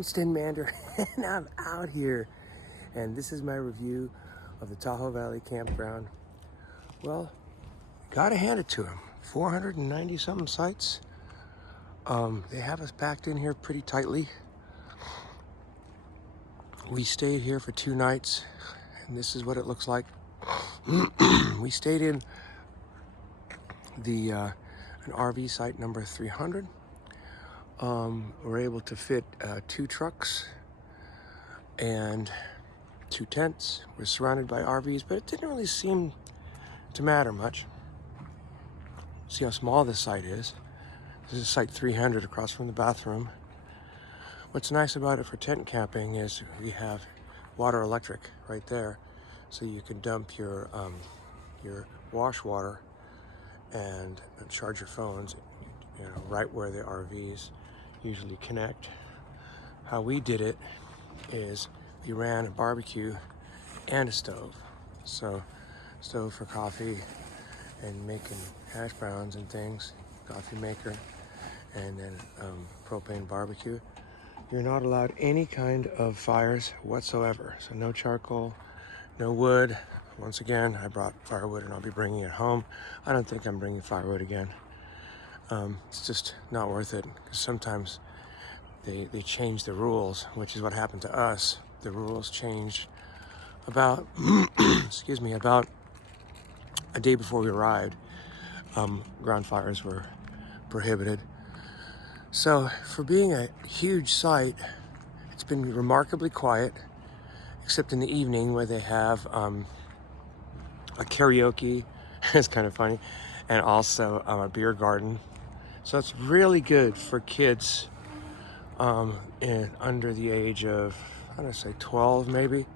I'm Stin Mander and I'm out here, and this is my review of the Tahoe Valley Campground. Well, gotta hand it to them. 490 something sites. They have us packed in here pretty tightly. We stayed here for 2 nights, and this is what it looks like. We stayed in the an RV site number 300. We're able to fit 2 trucks and 2 tents. We're surrounded by RVs, but it didn't really seem to matter much. See how small this site is. This is site 300 across from the bathroom. What's nice about it for tent camping is we have water electric right there, so you can dump your wash water and charge your phones, right where the RVs usually connect. How we did it is we ran a barbecue and a stove. So stove for coffee and making hash browns and things, coffee maker, and then propane barbecue. You're not allowed any kind of fires whatsoever. So no charcoal, no wood. Once again, I brought firewood and I'll be bringing it home. I don't think I'm bringing firewood again. It's just not worth it, because sometimes they change the rules, which is what happened to us. The rules changed about, excuse me, about a day before we arrived. Ground fires were prohibited. So for being a huge site, it's been remarkably quiet, except in the evening where they have a karaoke. It's kind of funny, and also a beer garden. So it's really good for kids under the age of, I'm gonna say 12 maybe.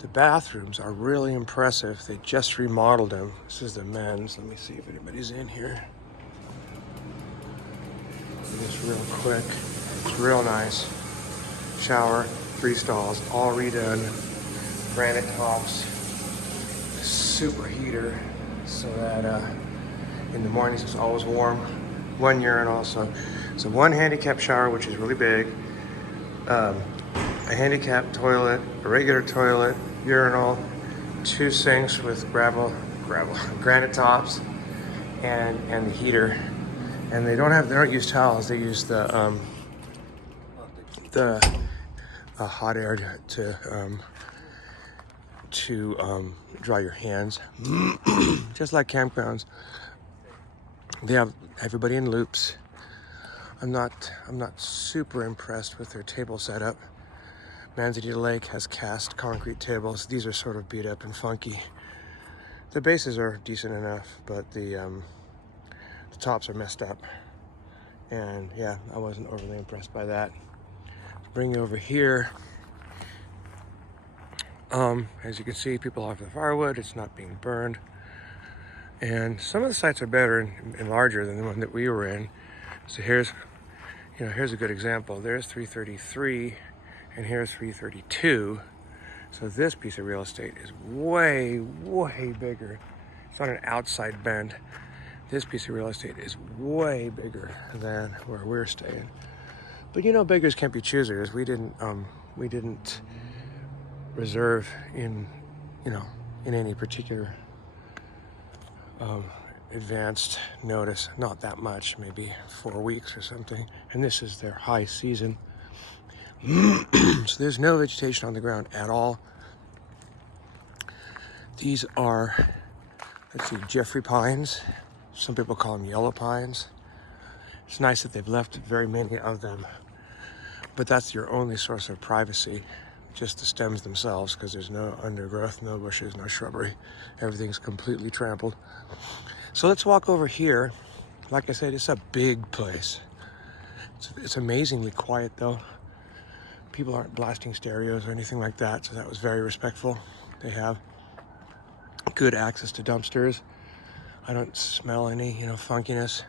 The bathrooms are really impressive. They just remodeled them. This is the men's. Let me see if anybody's in here. Do this real quick. It's real nice. Shower, 3 stalls, all redone. Granite tops. Super heater, so that in the mornings it's always warm. 1 urinal also. So 1 handicap shower, which is really big. A handicap toilet, a regular toilet, urinal, 2 sinks with granite tops, and the heater. And they don't use towels. They use the hot air to dry your hands. Just like campgrounds, they have everybody in loops. I'm not super impressed with their table setup. Manzanita Lake has cast concrete tables. These are sort of beat up and funky. The bases are decent enough, but the tops are messed up. And yeah, I wasn't overly impressed by that. Bring you over here. As you can see, people have the firewood. It's not being burned. And some of the sites are better and larger than the one that we were in. So here's a good example. There's 333, and here's 332. So this piece of real estate is way, way bigger. It's on an outside bend. This piece of real estate is way bigger than where we're staying. But beggars can't be choosers. We didn't reserve in any particular advanced notice. Not that much, maybe 4 weeks or something. And this is their high season. So there's no vegetation on the ground at all. These are, let's see, Jeffrey pines. Some people call them yellow pines. It's nice that they've left very many of them, but that's your only source of privacy, just the stems themselves, because there's no undergrowth, no bushes, no shrubbery. Everything's completely trampled. So let's walk over here. Like I said, it's a big place. It's amazingly quiet though. People aren't blasting stereos or anything like that, so that was very respectful. They have good access to dumpsters. I don't smell any, funkiness.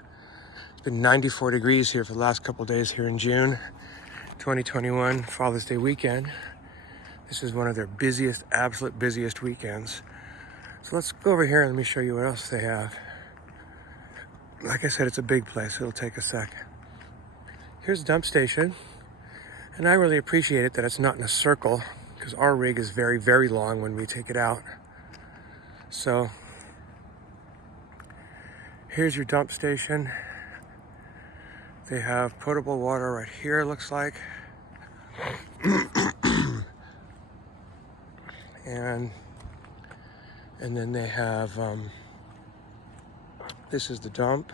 It's been 94 degrees here for the last couple days here in June 2021, Father's Day weekend. This is one of their busiest, absolute busiest weekends. So let's go over here and let me show you what else they have. Like I said, it's a big place. It'll take a sec. Here's a dump station. And I really appreciate it that it's not in a circle, because our rig is very, very long when we take it out. So here's your dump station. They have potable water right here, looks like. and then they have, this is the dump.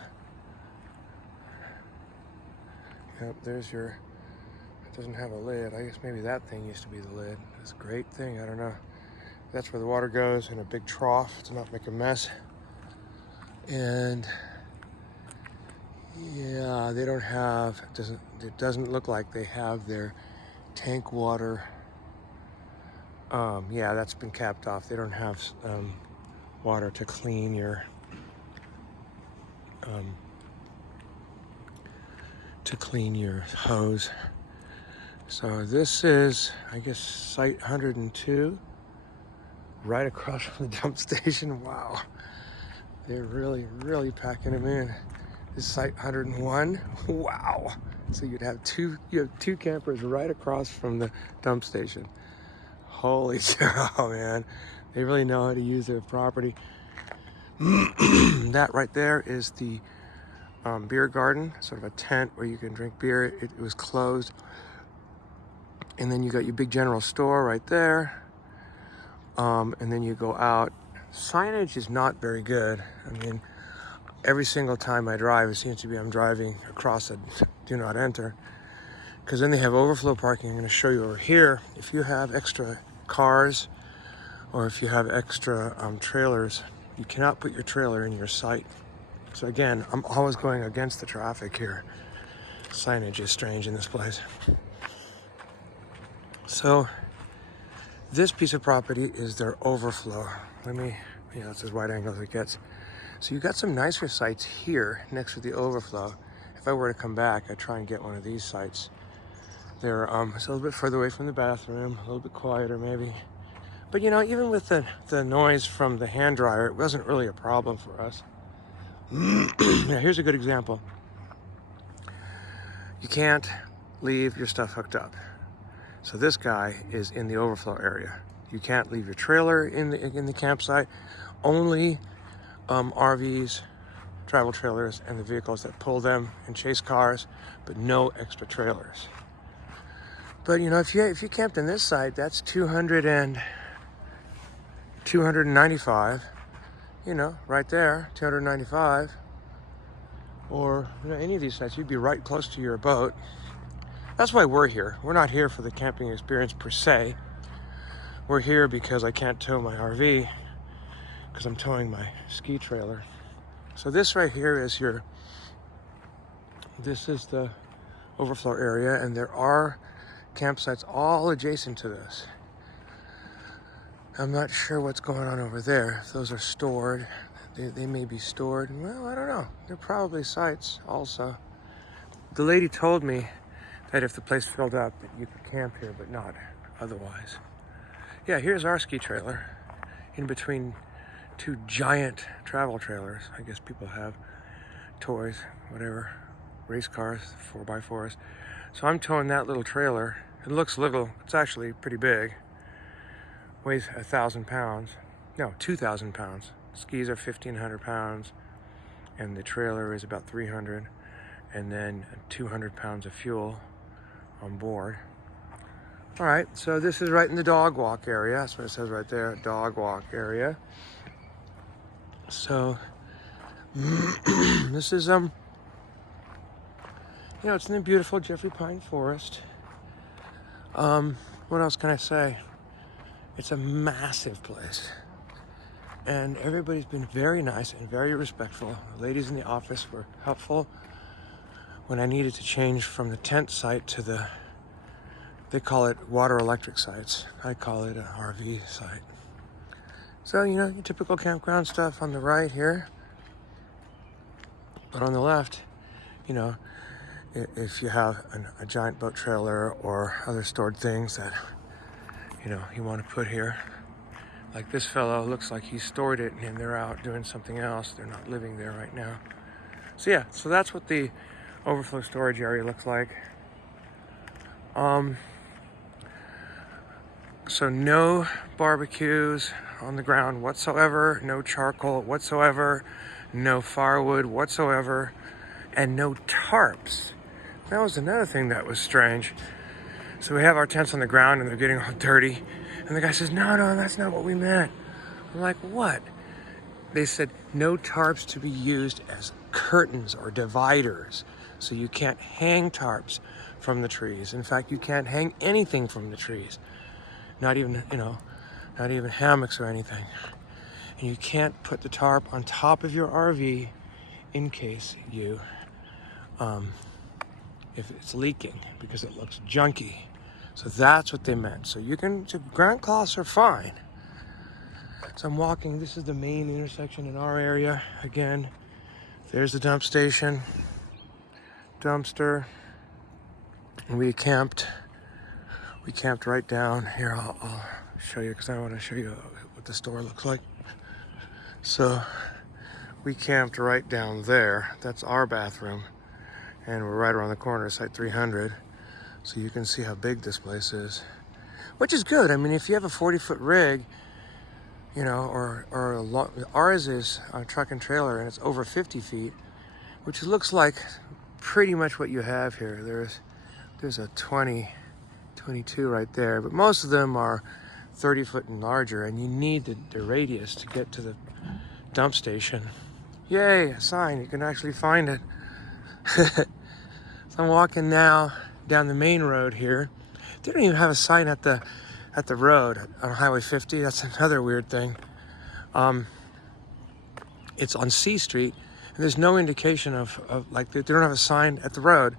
Yep, there's your, it doesn't have a lid. I guess maybe that thing used to be the lid. It's a great thing, I don't know. That's where the water goes in a big trough to not make a mess. And yeah, they don't have, it doesn't look like they have their tank water. Yeah, that's been capped off. They don't have water to clean your hose. So this is, I guess, site 102, right across from the dump station. Wow, they're really, really packing them in. This is site 101. Wow. So you have two campers right across from the dump station. Holy cow, man. They really know how to use their property. That right there is the beer garden, sort of a tent where you can drink beer. It was closed. And then you got your big general store right there. And then you go out. Signage is not very good. I mean, every single time I drive, it seems to be I'm driving across a do not enter. Because then they have overflow parking. I'm going to show you over here. If you have extra cars or if you have extra trailers, you cannot put your trailer in your site. So again, I'm always going against the traffic here. Signage is strange in this place. So this piece of property is their overflow. It's as wide angle as it gets. So you got some nicer sites here next to the overflow. If I were to come back, I'd try and get one of these sites. They're it's a little bit further away from the bathroom, a little bit quieter maybe. But you know, even with the noise from the hand dryer, it wasn't really a problem for us. Now here's a good example. You can't leave your stuff hooked up. So this guy is in the overflow area. You can't leave your trailer in the campsite. Only RVs, travel trailers, and the vehicles that pull them and chase cars, but no extra trailers. But you know, if you camped in this site, that's 295. You know, right there, 295. Or any of these sites, you'd be right close to your boat. That's why we're here. We're not here for the camping experience per se. We're here because I can't tow my RV because I'm towing my ski trailer. So this right here is this is the overflow area, and there are campsites all adjacent to this. I'm not sure what's going on over there. If those are stored, they may be stored. Well, I don't know. They're probably sites also. The lady told me that if the place filled up, that you could camp here, but not otherwise. Yeah, here's our ski trailer in between two giant travel trailers. I guess people have toys, whatever, race cars, 4x4s. So I'm towing that little trailer. It looks little, it's actually pretty big. Weighs 1,000 pounds. No, 2,000 pounds. Skis are 1,500 pounds, and the trailer is about 300, and then 200 pounds of fuel on board. All right, so this is right in the dog walk area. That's what it says right there, dog walk area. So this is it's in the beautiful Jeffrey Pine Forest. What else can I say? It's a massive place, and everybody's been very nice and very respectful. The ladies in the office were helpful when I needed to change from the tent site to they call it water electric sites. I call it an RV site. So, your typical campground stuff on the right here. But on the left, if you have a giant boat trailer or other stored things that, you want to put here. Like this fellow, looks like he stored it and they're out doing something else. They're not living there right now. So yeah, so that's what the overflow storage area looks like. So no barbecues on the ground whatsoever, no charcoal whatsoever, no firewood whatsoever, and no tarps. That was another thing that was strange. So we have our tents on the ground and they're getting all dirty. And the guy says, no, that's not what we meant. I'm like, what? They said no tarps to be used as curtains or dividers. So you can't hang tarps from the trees. In fact, you can't hang anything from the trees. Not even, not even hammocks or anything. And you can't put the tarp on top of your RV in case you, if it's leaking, because it looks junky. So that's what they meant. So ground cloths are fine. So I'm walking, this is the main intersection in our area. Again, there's the dump station, dumpster, and we camped right down here. I'll show you, because I want to show you what the store looks like. So we camped right down there. That's our bathroom. And we're right around the corner, site 300. So you can see how big this place is, which is good. I mean, if you have a 40-foot rig, ours is a truck and trailer, and it's over 50 feet, which looks like pretty much what you have here. There's a 22 right there, but most of them are 30 foot and larger, and you need the radius to get to the dump station. Yay, a sign, you can actually find it. So I'm walking now down the main road here. They don't even have a sign at the road on Highway 50. That's another weird thing. It's on C Street, and there's no indication of like, they don't have a sign at the road.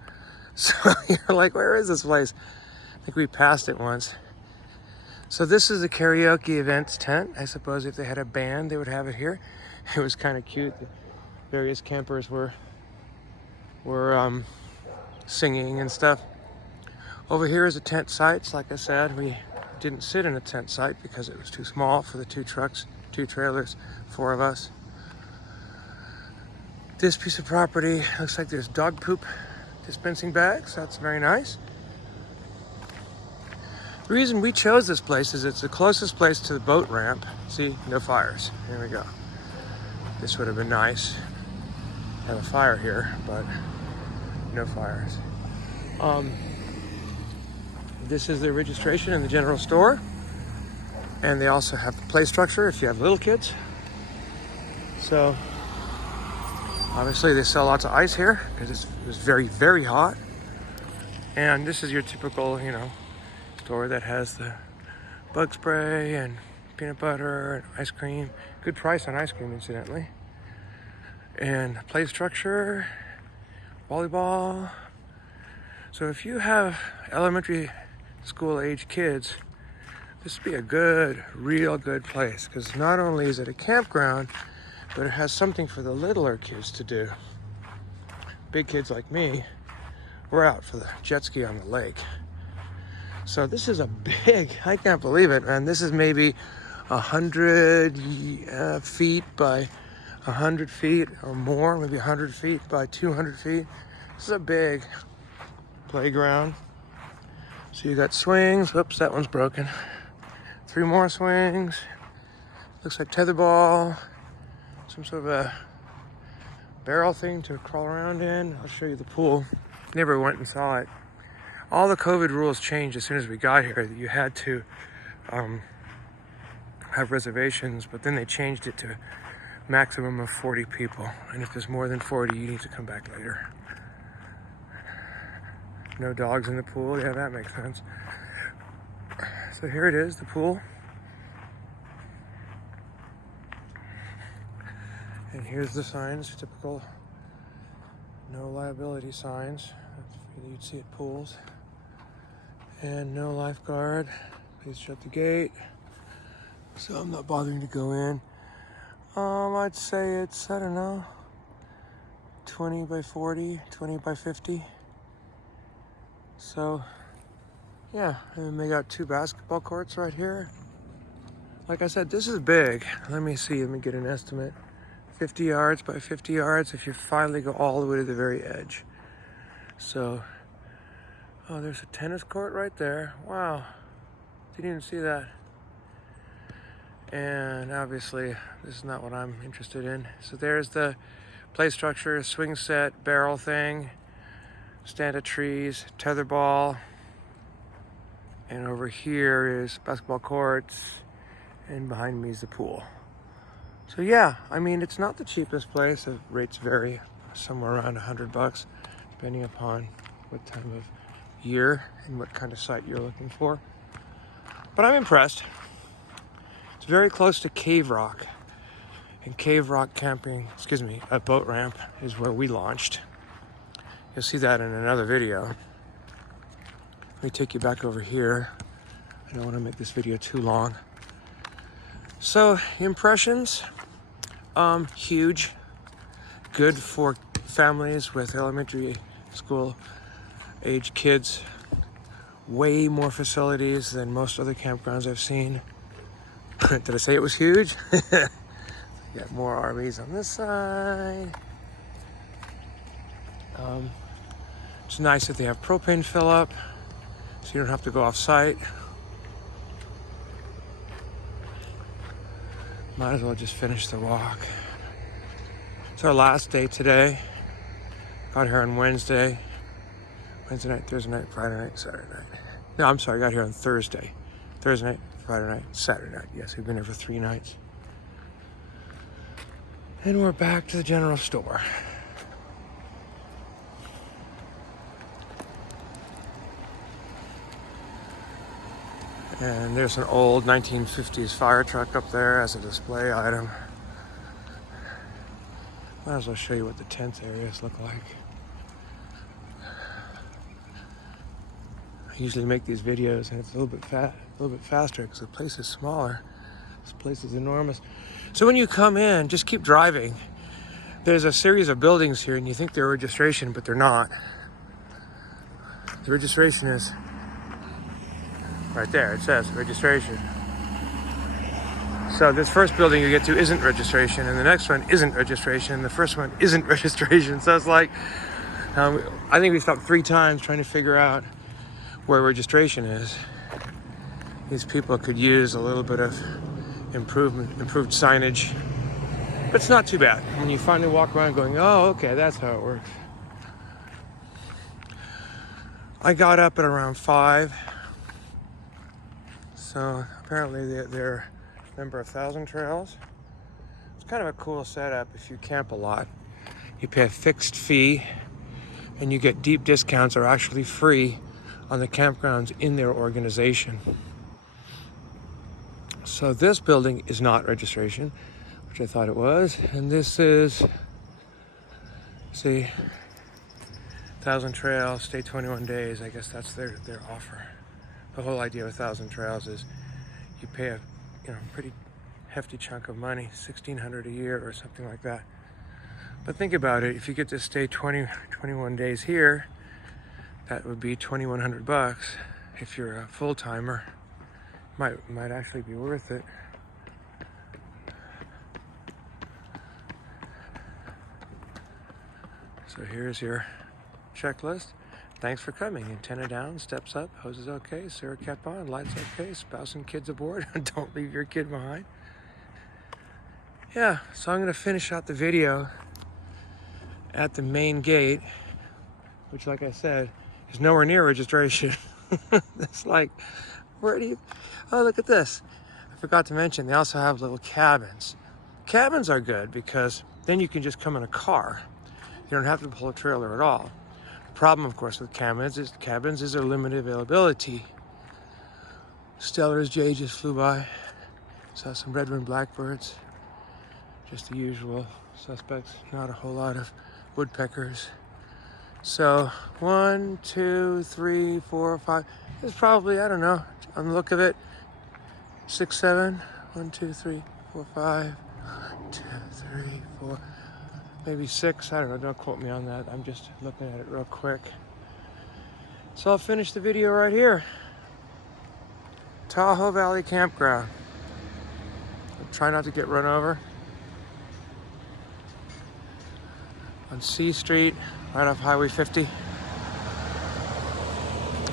So you're like, where is this place? I think we passed it once. So this is the Keriokee events tent. I suppose if they had a band, they would have it here. It was kind of cute. The various campers were singing and stuff. Over here is a tent site. Like I said, we didn't sit in a tent site because it was too small for the 2 trucks, 2 trailers, 4 of us. This piece of property looks like there's dog poop dispensing bags. That's very nice. The reason we chose this place is it's the closest place to the boat ramp. See, no fires. Here we go. This would have been nice. Have a fire here, but no fires. This is the registration in the general store. And they also have the play structure if you have little kids. So, obviously they sell lots of ice here because it was very, very hot. And this is your typical, store that has the bug spray and peanut butter and ice cream. Good price on ice cream, incidentally. And play structure, volleyball. So if you have elementary school age kids, this would be a real good place, because not only is it a campground, but it has something for the littler kids to do. Big kids like me, we're out for the jet ski on the lake. So this is a big, I can't believe it, man. This is maybe 100 feet by 100 feet or more, maybe 100 feet by 200 feet. This is a big playground. So you got swings. Whoops, that one's broken. 3 more swings. Looks like tetherball. Some sort of a barrel thing to crawl around in. I'll show you the pool. Never went and saw it. All the COVID rules changed as soon as we got here. You had to have reservations, but then they changed it to maximum of 40 people. And if there's more than 40, you need to come back later. No dogs in the pool. Yeah, that makes sense. So here it is, the pool. And here's the signs, typical no liability signs. You'd see at pools. And no lifeguard. Please shut the gate. So I'm not bothering to go in. I'd say it's, I don't know, 20 by 40, 20 by 50. So, yeah, and they got 2 basketball courts right here. Like I said, this is big. Let me get an estimate. 50 yards by 50 yards if you finally go all the way to the very edge. So, Oh, there's a tennis court right there. Wow. Didn't even see that. And obviously, this is not what I'm interested in. So there's the play structure, swing set, barrel thing, stand of trees, tetherball. And over here is basketball courts. And behind me is the pool. So yeah, I mean, it's not the cheapest place. The rates vary somewhere around $100, depending upon what time of year and what kind of site you're looking for. But I'm impressed. It's very close to Cave Rock. And Cave Rock camping, a boat ramp is where we launched. You'll see that in another video. Let me take you back over here. I don't want to make this video too long. So, impressions, huge, good for families with elementary school age kids. Way more facilities than most other campgrounds I've seen. Did I say it was huge? Got more RVs on this side. It's nice that they have propane fill up, so you don't have to go off site. Might as well just finish the walk. It's our last day today. Got here on Wednesday night, Thursday night, Friday night, Saturday night. No, I'm sorry, got here on Thursday. Thursday night, Friday night, Saturday night. Yes, we've been here for 3 nights. And we're back to the general store. And there's an old 1950s fire truck up there as a display item. Might as well show you what the tent areas look like. I usually make these videos and it's a little bit faster because the place is smaller. This place is enormous. So when you come in, just keep driving. There's a series of buildings here and you think they're registration, but they're not. The registration is right there. It says registration. So this first building you get to isn't registration, and the next one isn't registration. The first one isn't registration. So it's like, I think we stopped 3 times trying to figure out where registration is. These people could use a little bit of improved signage, but it's not too bad. When you finally walk around going, oh, okay, that's how it works. I got up at around 5. So apparently they're a member of Thousand Trails. It's kind of a cool setup if you camp a lot. You pay a fixed fee and you get deep discounts or actually free on the campgrounds in their organization. So this building is not registration, which I thought it was. And this is, see, Thousand Trails, stay 21 days. I guess that's their offer. The whole idea with Thousand Trails is you pay a pretty hefty chunk of money, $1,600 a year or something like that. But think about it, if you get to stay 21 days here, that would be $2,100. If you're a full-timer, might actually be worth it. So here's your checklist. Thanks for coming. Antenna down, steps up, hoses okay, Sarah cap on, lights okay, spouse and kids aboard. Don't leave your kid behind. Yeah, so I'm going to finish out the video at the main gate, which, like I said, is nowhere near registration. It's like, where do you... Oh, look at this. I forgot to mention, they also have little cabins. Cabins are good because then you can just come in a car. You don't have to pull a trailer at all. Problem, of course, with cabins is their limited availability. Stellar's Jay just flew by. Saw some red-winged blackbirds. Just the usual suspects. Not a whole lot of woodpeckers. So 1, 2, 3, 4, 5. There's probably, I don't know, on the look of it, 6, 7. 1, 2, 3, 4, 5. 1, 2, 3, 4. Maybe 6, I don't know, don't quote me on that. I'm just looking at it real quick. So I'll finish the video right here. Tahoe Valley Campground. Try not to get run over. On C Street, right off Highway 50.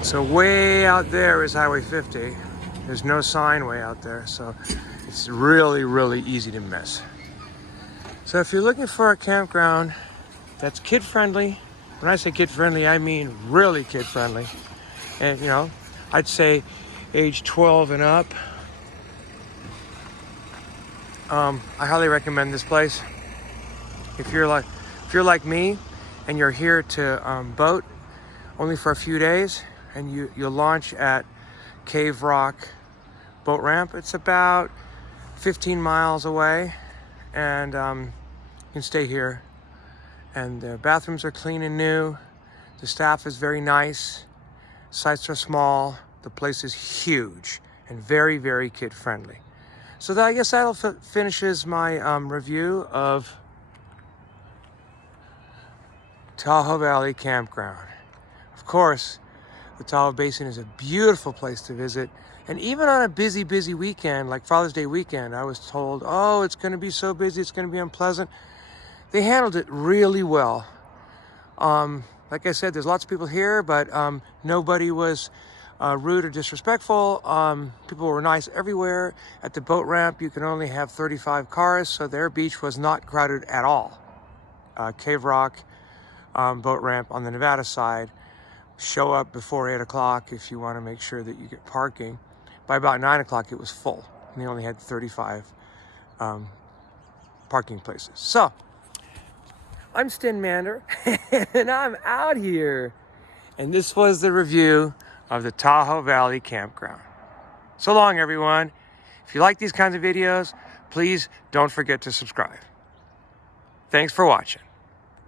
So way out there is Highway 50. There's no sign way out there, so it's really, really easy to miss. So if you're looking for a campground that's kid-friendly, when I say kid-friendly, I mean really kid-friendly. And you know, I'd say age 12 and up. I highly recommend this place. If you're like me, and you're here to boat only for a few days, and you'll launch at Cave Rock boat ramp. It's about 15 miles away, and you can stay here. And the bathrooms are clean and new. The staff is very nice. Sites are small. The place is huge and very, very kid-friendly. So I guess that'll finishes my review of Tahoe Valley Campground. Of course, the Tahoe Basin is a beautiful place to visit. And even on a busy, busy weekend, like Father's Day weekend, I was told, oh, it's going to be so busy, it's going to be unpleasant. They handled it really well. Like I said, there's lots of people here, but nobody was rude or disrespectful. People were nice everywhere. At the boat ramp, you can only have 35 cars, so their beach was not crowded at all. Cave Rock boat ramp on the Nevada side. Show up before 8 o'clock if you want to make sure that you get parking. By about 9 o'clock, it was full, and they only had 35 parking places. So, I'm Stin Mander, and I'm out here. And this was the review of the Tahoe Valley Campground. So long, everyone. If you like these kinds of videos, please don't forget to subscribe. Thanks for watching.